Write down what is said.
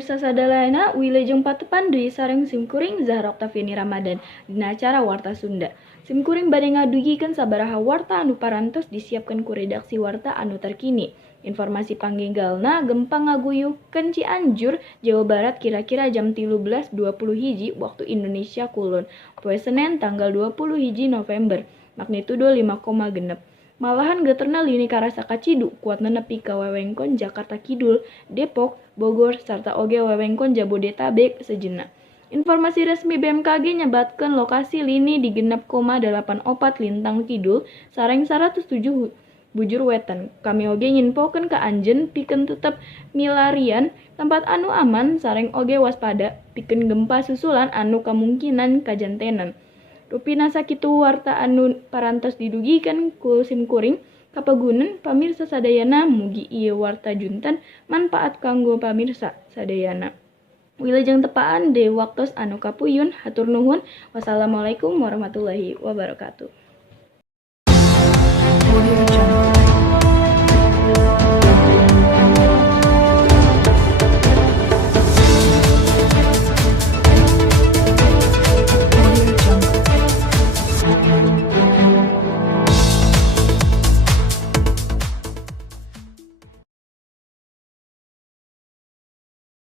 pamirsa sadayana wilujeng patepan deui sareng simkuring Zahra Oktaviani Ramadan dina acara Warta Sunda. Simkuring bade ngadugikeun sabaraha warta anu parantos disiapkeun ku redaksi warta anu terkini. Informasi panggenggalna gempa ngaguyuhkeun Cianjur, Jawa Barat kira-kira jam 13.20 waktu Indonesia Kulon. Poe Senen tanggal 21 November. Magnitudo 5,6. Malahan geterna lini karasa kacidu, kuatna nepi ka wewengkon Jakarta Kidul, Depok, Bogor, sarta oge wewengkon Jabodetabek sejenak. Informasi resmi BMKG nyebatkeun lokasi lini di 6,84 lintang kidul, sareng 107 bujur wetan. Kami oge nginfokeun ka anjeun pikeun tetep milarian tempat anu aman sareng oge waspada pikeun gempa susulan anu kamungkinan kajantenan. Rupina sakitu warta anu parantos didugikeun ku simkuring kapaguneun pamirsa sadayana mugi ieu warta junten manfaat kanggo pamirsa sadayana. Wilujeng tepaan deui waktos anu kapuyun. Hatur nuhun. Wassalamualaikum warahmatullahi wabarakatuh.